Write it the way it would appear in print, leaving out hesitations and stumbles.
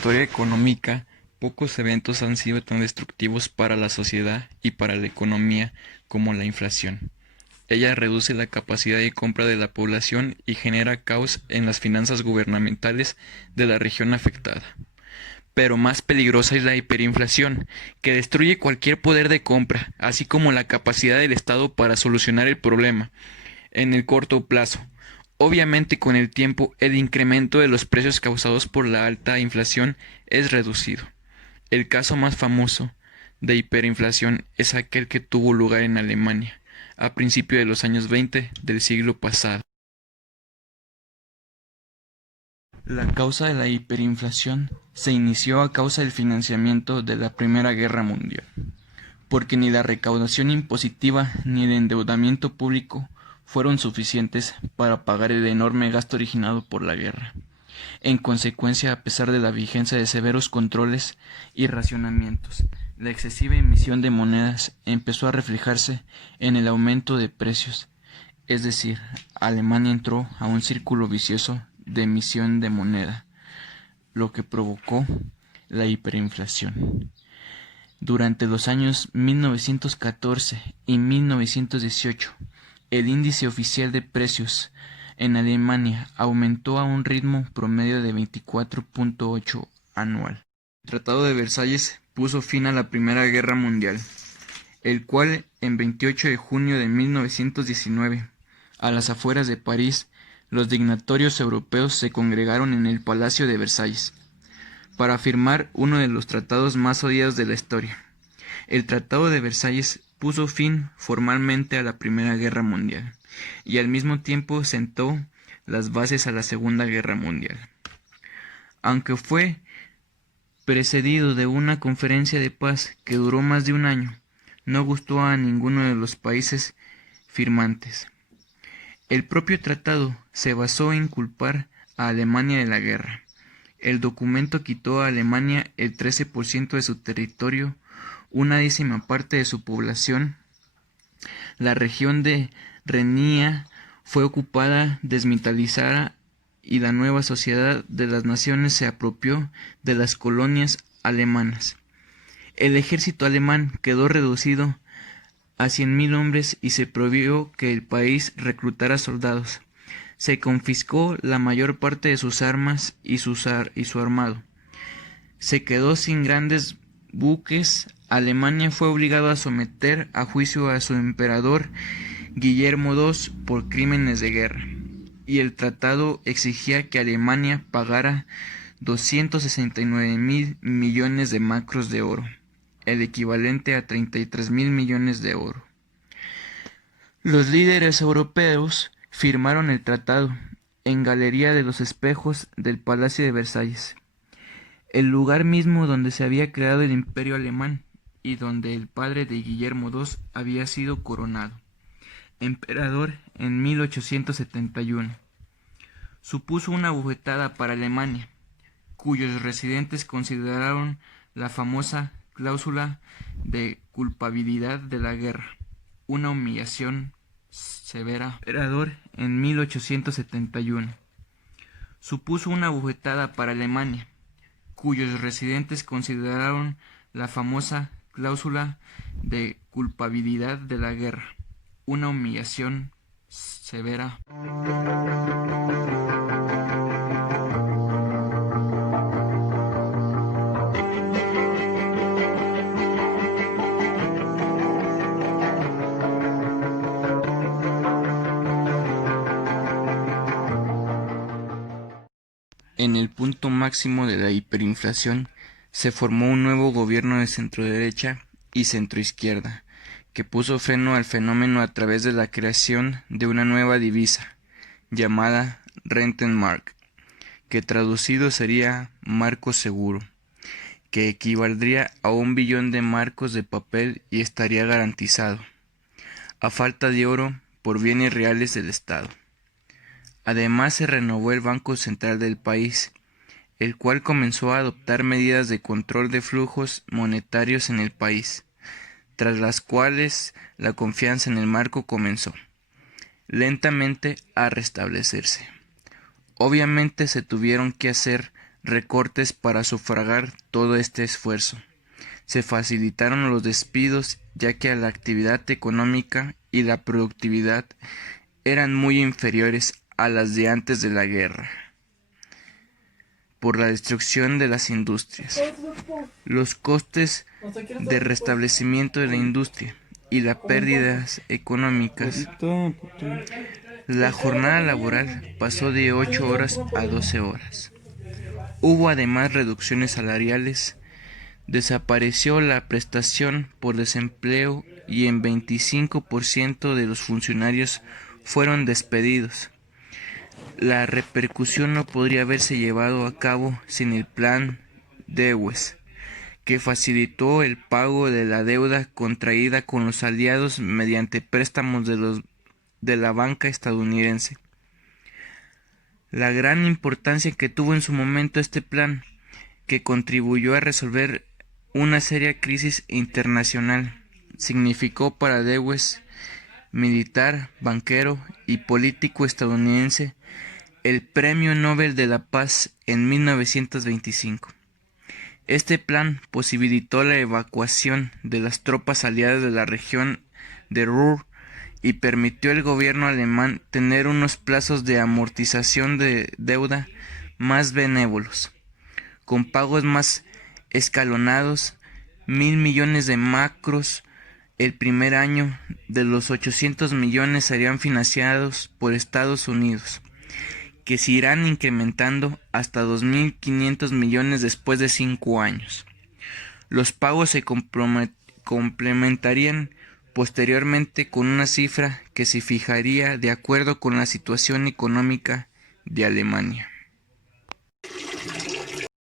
historia económica, pocos eventos han sido tan destructivos para la sociedad y para la economía como la inflación. Ella reduce la capacidad de compra de la población y genera caos en las finanzas gubernamentales de la región afectada. Pero más peligrosa es la hiperinflación, que destruye cualquier poder de compra, así como la capacidad del Estado para solucionar el problema en el corto plazo. Obviamente, con el tiempo, el incremento de los precios causados por la alta inflación es reducido. El caso más famoso de hiperinflación es aquel que tuvo lugar en Alemania a principios de los años 20 del siglo pasado. La causa de la hiperinflación se inició a causa del financiamiento de la Primera Guerra Mundial, porque ni la recaudación impositiva ni el endeudamiento público fueron suficientes para pagar el enorme gasto originado por la guerra. En consecuencia, a pesar de la vigencia de severos controles y racionamientos, la excesiva emisión de monedas empezó a reflejarse en el aumento de precios, es decir, Alemania entró a un círculo vicioso de emisión de moneda, lo que provocó la hiperinflación. Durante los años 1914 y 1918, el índice oficial de precios en Alemania aumentó a un ritmo promedio de 24,8 anual. El Tratado de Versalles puso fin a la Primera Guerra Mundial, el cual en 28 de junio de 1919, a las afueras de París, los dignatarios europeos se congregaron en el Palacio de Versalles para firmar uno de los tratados más odiados de la historia. El Tratado de Versalles puso fin formalmente a la Primera Guerra Mundial y al mismo tiempo sentó las bases a la Segunda Guerra Mundial. Aunque fue precedido de una conferencia de paz que duró más de un año, no gustó a ninguno de los países firmantes. El propio tratado se basó en culpar a Alemania de la guerra. El documento quitó a Alemania el 13% de su territorio, una décima parte de su población. La región de Renania fue ocupada, desmilitarizada y la nueva sociedad de las naciones se apropió de las colonias alemanas. El ejército alemán quedó reducido a 100,000 hombres y se prohibió que el país reclutara soldados. Se confiscó la mayor parte de sus armas y su armado. Se quedó sin grandes buques. Alemania fue obligada a someter a juicio a su emperador Guillermo II por crímenes de guerra, y el tratado exigía que Alemania pagara 269,000 millones de marcos de oro, el equivalente a 33,000 millones de oro. Los líderes europeos firmaron el tratado en Galería de los Espejos del Palacio de Versalles, el lugar mismo donde se había creado el Imperio Alemán y donde el padre de Guillermo II había sido coronado emperador en 1871. Supuso una bofetada para Alemania, cuyos residentes consideraron la famosa cláusula de culpabilidad de la guerra una humillación severa. Emperador en 1871. Supuso una bofetada para Alemania, cuyos residentes consideraron la famosa cláusula de culpabilidad de la guerra una humillación severa. En el punto máximo de la hiperinflación, se formó un nuevo gobierno de centroderecha y centroizquierda, que puso freno al fenómeno a través de la creación de una nueva divisa, llamada Rentenmark, que traducido sería marco seguro, que equivaldría a 1 billón de marcos de papel y estaría garantizado, a falta de oro, por bienes reales del Estado. Además se renovó el Banco Central del país, el cual comenzó a adoptar medidas de control de flujos monetarios en el país, tras las cuales la confianza en el marco comenzó, lentamente, a restablecerse. Obviamente se tuvieron que hacer recortes para sufragar todo este esfuerzo. Se facilitaron los despidos ya que la actividad económica y la productividad eran muy inferiores a las de antes de la guerra, por la destrucción de las industrias, los costes de restablecimiento de la industria y las pérdidas económicas. La jornada laboral pasó de 8 horas a 12 horas. Hubo además reducciones salariales, desapareció la prestación por desempleo y en 25% de los funcionarios fueron despedidos. La repercusión no podría haberse llevado a cabo sin el Plan Dewes, que facilitó el pago de la deuda contraída con los aliados mediante préstamos de la banca estadounidense. La gran importancia que tuvo en su momento este plan, que contribuyó a resolver una seria crisis internacional, significó para Dewes, militar, banquero y político estadounidense, el Premio Nobel de la Paz en 1925. Este plan posibilitó la evacuación de las tropas aliadas de la región de Ruhr y permitió al gobierno alemán tener unos plazos de amortización de deuda más benévolos, con pagos más escalonados, 1.000 millones de marcos el primer año, de los 800 millones serían financiados por Estados Unidos, que se irán incrementando hasta 2.500 millones después de 5 años. Los pagos se complementarían posteriormente con una cifra que se fijaría de acuerdo con la situación económica de Alemania.